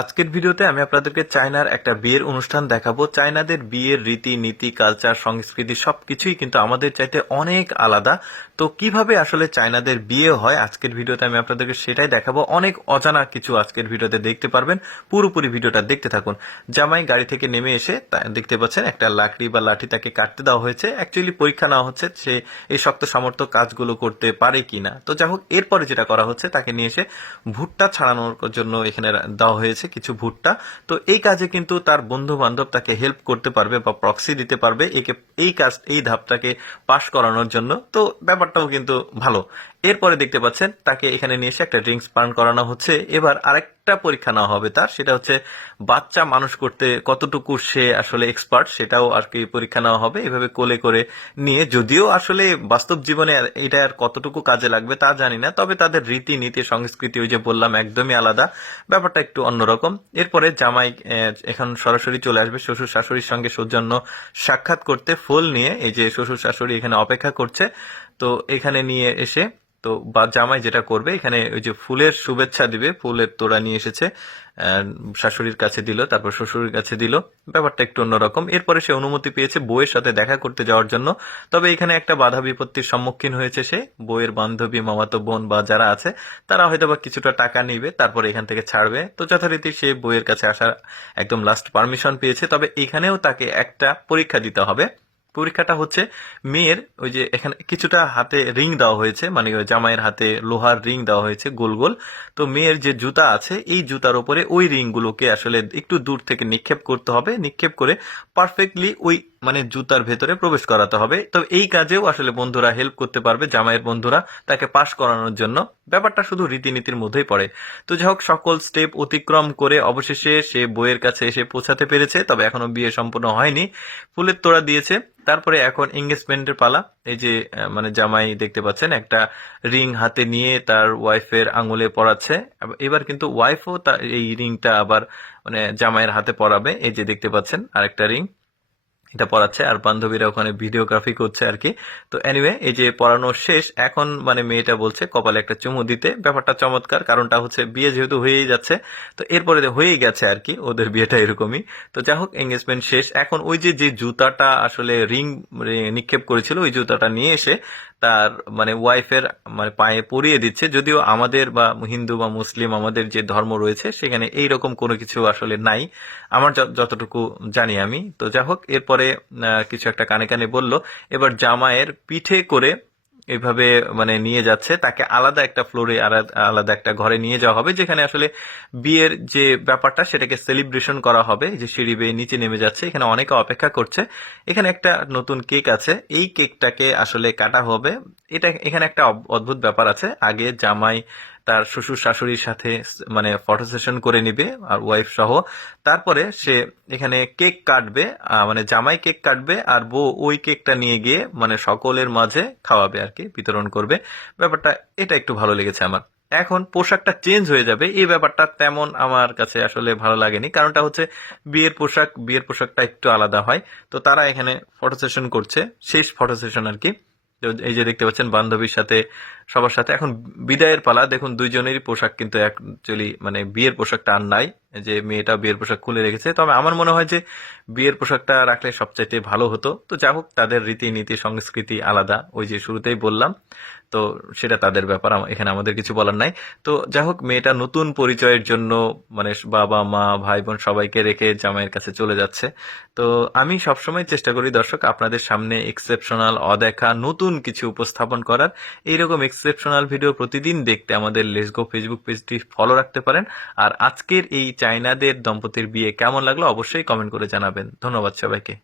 আজকের ভিডিওতে আমি আপনাদেরকে চায়নার একটা বিয়ের অনুষ্ঠান দেখাবো। চায়নাদের বিয়ের রীতি নীতি, কালচার, সংস্কৃতি সবকিছুই কিন্তু আমাদের চাইতে অনেক আলাদা। তো কিভাবে আসলে চায়নাদের বিয়ে হয় আজকের ভিডিওতে আমি আপনাদেরকে সেটাই দেখাবো। অনেক অজানা কিছু আজকের ভিডিওতে দেখতে পারবেন, পুরোপুরি ভিডিওটা দেখতে থাকুন। জামাই গাড়ি থেকে নেমে এসে দেখতে পাচ্ছেন একটা লাকড়ি বা লাঠি তাকে কাটতে দেওয়া হয়েছে। অ্যাকচুয়ালি পরীক্ষা নেওয়া হচ্ছে সে এই শক্ত সামর্থ্য কাজগুলো করতে পারে কিনা। তো যাই হোক, এরপরে যেটা করা হচ্ছে তাকে নিয়ে এসে ভুট্টা ছাড়ানোর জন্য এখানে দেওয়া হয়েছে কিছু ভুট্টা। তো এই কাজে কিন্তু তার বন্ধু বান্ধব তাকে হেল্প করতে পারবে বা প্রক্সি দিতে পারবে এই ধাপটাকে পাশ করানোর জন্য। তো ব্যাপারটাও কিন্তু ভালো। এরপরে দেখতে পাচ্ছেন তাকে এখানে নিয়ে এসে একটা ড্রিঙ্কস পান করানো হচ্ছে। এবার আরেকটা পরীক্ষা নেওয়া হবে তার, সেটা হচ্ছে বাচ্চা মানুষ করতে কতটুকু সে আসলে এক্সপার্ট, সেটাও আর কি পরীক্ষা নেওয়া হবে এভাবে কোলে করে নিয়ে। যদিও আসলে বাস্তব জীবনে এটা আর কতটুকু কাজে লাগবে তা জানি না, তবে তাদের রীতি নীতি সংস্কৃতি ওই যে বললাম একদমই আলাদা, ব্যাপারটা একটু অন্যরকম। এরপরে জামাই এখন সরাসরি চলে আসবে শ্বশুর শাশুড়ির সঙ্গে সৌজন্য সাক্ষাৎ করতে ফুল নিয়ে। এই যে শ্বশুর শাশুড়ি এখানে অপেক্ষা করছে। তো এখানে নিয়ে এসে তো বা জামাই যেটা করবে এখানে ওই যে ফুলের শুভেচ্ছা দিবে, ফুলের তোড়া নিয়ে এসেছে, শাশুড়ির কাছে দিল, তারপর শ্বশুরের কাছে দিল। ব্যাপারটা একটু অন্যরকম। এরপরে সে অনুমতি পেয়েছে বউয়ের সাথে দেখা করতে যাওয়ার জন্য। তবে এখানে একটা বাধা বিপত্তির সম্মুখীন হয়েছে সে। বউয়ের বান্ধবী, মামাতো বোন বা যারা আছে তারা হয়তো বা কিছুটা টাকা নিবে, তারপরে এখান থেকে ছাড়বে। তো যথারীতি সে বউয়ের কাছে আসার একদম লাস্ট পারমিশন পেয়েছে। তবে এখানেও তাকে একটা পরীক্ষা দিতে হবে। পরীক্ষাটা হচ্ছে মেয়ের ওই যে এখানে কিছুটা হাতে রিং দেওয়া হয়েছে, মানে ওই জামাইয়ের হাতে লোহার রিং দেওয়া হয়েছে গোল গোল। তো মেয়ের যে জুতা আছে এই জুতার উপরে ওই রিংগুলোকে আসলে একটু দূর থেকে নিক্ষেপ করতে হবে। নিক্ষেপ করে পারফেক্টলি ওই মানে জুতার ভেতরে প্রবেশ করাতে হবে। তো এই কাজেও আসলে বন্ধুরা হেল্প করতে পারবে, জামাইয়ের বন্ধুরা তাকে পাশ করানোর জন্য। ব্যাপারটা শুধু রীতিনীতির মধ্যেই পড়ে। তো যাই হোক, সকল স্টেপ অতিক্রম করে অবশেষে সে বইয়ের কাছে এসে পৌঁছাতে পেরেছে। তবে এখনো বিয়ে সম্পূর্ণ হয়নি। ফুলের তোড়া দিয়েছে, তারপরে এখন এঙ্গেজমেন্টের পালা। এই যে মানে জামাই দেখতে পাচ্ছেন একটা রিং হাতে নিয়ে তার ওয়াইফের আঙুলে পরাচ্ছে। এবার কিন্তু ওয়াইফও এই রিংটা আবার মানে জামাইয়ের হাতে পরাবে। এই যে দেখতে পাচ্ছেন আরেকটা রিং, এটা পড়াচ্ছে আর বান্ধবীরা ওখানে ভিডিওগ্রাফি করছে আর কি। তো এনিওয়ে, এই যে পড়ানো শেষ, এখন মানে মেয়েটা বলছে কপালে একটা চুমু দিতে। ব্যাপারটা চমৎকার, কারণটা হচ্ছে বিয়ে যেহেতু হয়েই যাচ্ছে, তো এরপরে হয়েই গেছে আর কি, ওদের বিয়েটা এরকমই। তো যাই হোক, এঙ্গেজমেন্ট শেষ। এখন ওই যে যে জুতাটা আসলে রিং নিক্ষেপ করেছিল ওই জুতাটা নিয়ে এসে তার মানে ওয়াইফের মানে পায়ে পরিয়ে দিচ্ছে। যদিও আমাদের বা হিন্দু বা মুসলিম আমাদের যে ধর্ম রয়েছে সেখানে এইরকম কোনো কিছু আসলে নাই, আমার যতটুকু জানি আমি। তো যাই হোক, এরপরে কিছু একটা কানে কানে বলল। এবার জামাইয়ের পিঠে করে এইভাবে মানে নিয়ে যাচ্ছে তাকে আলাদা একটা ফ্লোরে, আলাদা একটা ঘরে নিয়ে যাওয়া হবে, যেখানে আসলে বিয়ের যে ব্যাপারটা সেটাকে সেলিব্রেশন করা হবে। যে সিঁড়ি বেয়ে নিচে নেমে যাচ্ছে, এখানে অনেকে অপেক্ষা করছে। এখানে একটা নতুন কেক আছে, এই কেকটাকে আসলে কাটা হবে। এখানে একটা অদ্ভুত ব্যাপার আছে। আগে জামাই তার শ্বশুর শাশুড়ির সাথে মানে ফটো সেশন করে নিবে আর ওয়াইফ সহ। তারপরে সে এখানে কেক কাটবে, মানে জামাই কেক কাটবে আর বউ ওই কেকটা নিয়ে গিয়ে মানে সকলের মাঝে খাওয়াবে আর কি, বিতরণ করবে। ব্যাপারটা এটা একটু ভালো লেগেছে আমার। এখন পোশাকটা চেঞ্জ হয়ে যাবে, এই ব্যাপারটা তেমন আমার কাছে আসলে ভালো লাগেনি। কারণটা হচ্ছে বিয়ের পোশাকটা একটু আলাদা হয়। তো তারা এখানে ফটো সেশন করছে, শেষ ফটো সেশন আর কি। তো এই যে দেখতে পাচ্ছেন বান্ধবীর সাথে সবার সাথে এখন বিদায়ের পালা। দেখুন দুইজনেরই পোশাক কিন্তু অ্যাকচুয়ালি মানে বিয়ের পোশাকটা আর নাই, যে মেয়েটা বিয়ের পোশাক খুলে রেখেছে। তবে আমার মনে হয় যে বিয়ের পোশাকটা রাখলে সবচাইতে ভালো হতো। তো যা হোক, তাদের রীতিনীতি সংস্কৃতি আলাদা, ওই যে শুরুতেই বললাম। তো সেটা তাদের ব্যাপার, এখানে আমাদের কিছু বলার নাই। তো যাই হোক, মেয়েটা নতুন পরিচয়ের জন্য মানে বাবা মা ভাই বোন সবাইকে রেখে জামাইয়ের কাছে চলে যাচ্ছে। তো আমি সবসময় চেষ্টা করি দর্শক আপনাদের সামনে এক্সেপশনাল, অদেখা নতুন কিছু উপস্থাপন করার। এইরকম এক্সেপশনাল ভিডিও প্রতিদিন দেখতে আমাদের লেটস গো ফেসবুক পেজটি ফলো রাখতে পারেন। আর আজকের এই চায়নাদের দম্পতির বিয়ে কেমন লাগলো অবশ্যই কমেন্ট করে জানাবেন। ধন্যবাদ সবাইকে।